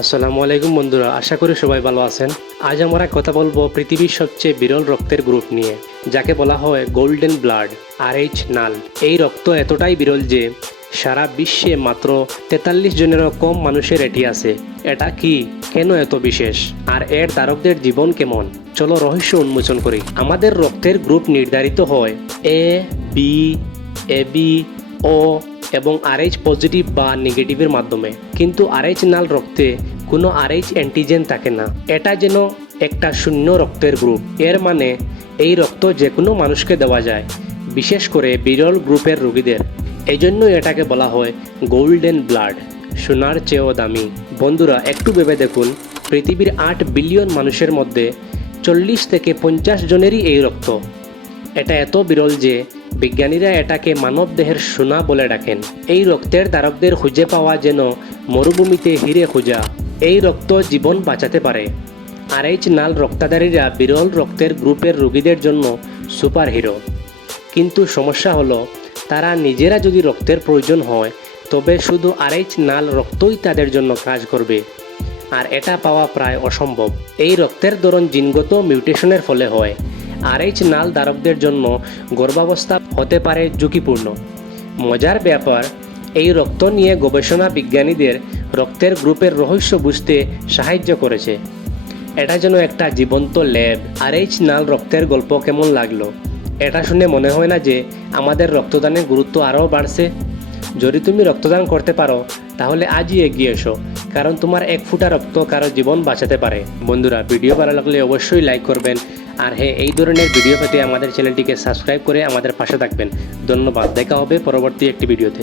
আসসালামু আলাইকুম বন্ধুরা, আশা করি সবাই ভালো আছেন। আজ আমরা কথা বলবো পৃথিবীর সবচেয়ে বিরল রক্তের গ্রুপ নিয়ে, যাকে বলা হয় গোল্ডেন ব্লাড RH নাল। এই রক্ত এতটাই বিরল যে সারা বিশ্বে মাত্র 43 জনেরও কম মানুষের এটি আছে। এটা কি, কেন এত বিশেষ, আর এর ধারকদের জীবন কেমন? চলো রহস্য উন্মোচন করি। আমাদের রক্তের গ্রুপ নির্ধারিত হয় AB, AB, O এবং RH পজিটিভ বা নেগেটিভের মাধ্যমে। কিন্তু RH নাল রক্তে কোনো RH অ্যান্টিজেন থাকে না। এটা যেন একটা শূন্য রক্তের গ্রুপ। এর মানে এই রক্ত যে কোনো মানুষকে দেওয়া যায়, বিশেষ করে বিরল গ্রুপের রোগীদের। এই জন্য এটাকে বলা হয় গোল্ডেন ব্লাড, সোনার চেয়েও দামি। বন্ধুরা, একটু ভেবে দেখুন, পৃথিবীর 8 বিলিয়ন মানুষের মধ্যে 40 থেকে 50 জনেরই এই রক্ত। এটা এত বিরল যে বিজ্ঞানীরা এটাকে মানবদেহের সোনা বলে ডাকেন। এই রক্তের ধারকদের খুঁজে পাওয়া যেন মরুভূমিতে হিরে খোঁজা। এই রক্ত জীবন বাঁচাতে পারে। RH নাল রক্তধারীরা বিরল রক্তের গ্রুপের রোগীদের জন্য সুপার হিরো। কিন্তু সমস্যা হলো, তারা নিজেরা যদি রক্তের প্রয়োজন হয়, তবে শুধু RH নাল রক্তই তাদের জন্য কাজ করবে, আর এটা পাওয়া প্রায় অসম্ভব। এই রক্তের ধরন জিনগত মিউটেশনের ফলে হয়। RH নাল ধারকদের জন্য গর্ভাবস্থা হতে পারে ঝুঁকিপূর্ণ। মজার ব্যাপার, এই রক্ত নিয়ে গবেষণা বিজ্ঞানীদের রক্তের গ্রুপের রহস্য বুঝতে সাহায্য করেছে। এটা যেন একটা জীবন্ত ল্যাব। RH নাল রক্তের গল্প কেমন লাগলো? এটা শুনে মনে হয় না যে আমাদের রক্তদানের গুরুত্ব আরও বাড়ছে? যদি তুমি রক্তদান করতে পারো, তাহলে আজই এগিয়ে এসো, কারণ তোমার এক ফোঁটা রক্ত কারো জীবন বাঁচাতে পারে। বন্ধুরা, ভিডিও ভালো লাগলে অবশ্যই লাইক করবেন, আর হ্যাঁ, এই ধরনের ভিডিও পেতে আমাদের চ্যানেলটিকে সাবস্ক্রাইব করে আমাদের পাশে থাকবেন। ধন্যবাদ। দেখা হবে পরবর্তী একটি ভিডিওতে।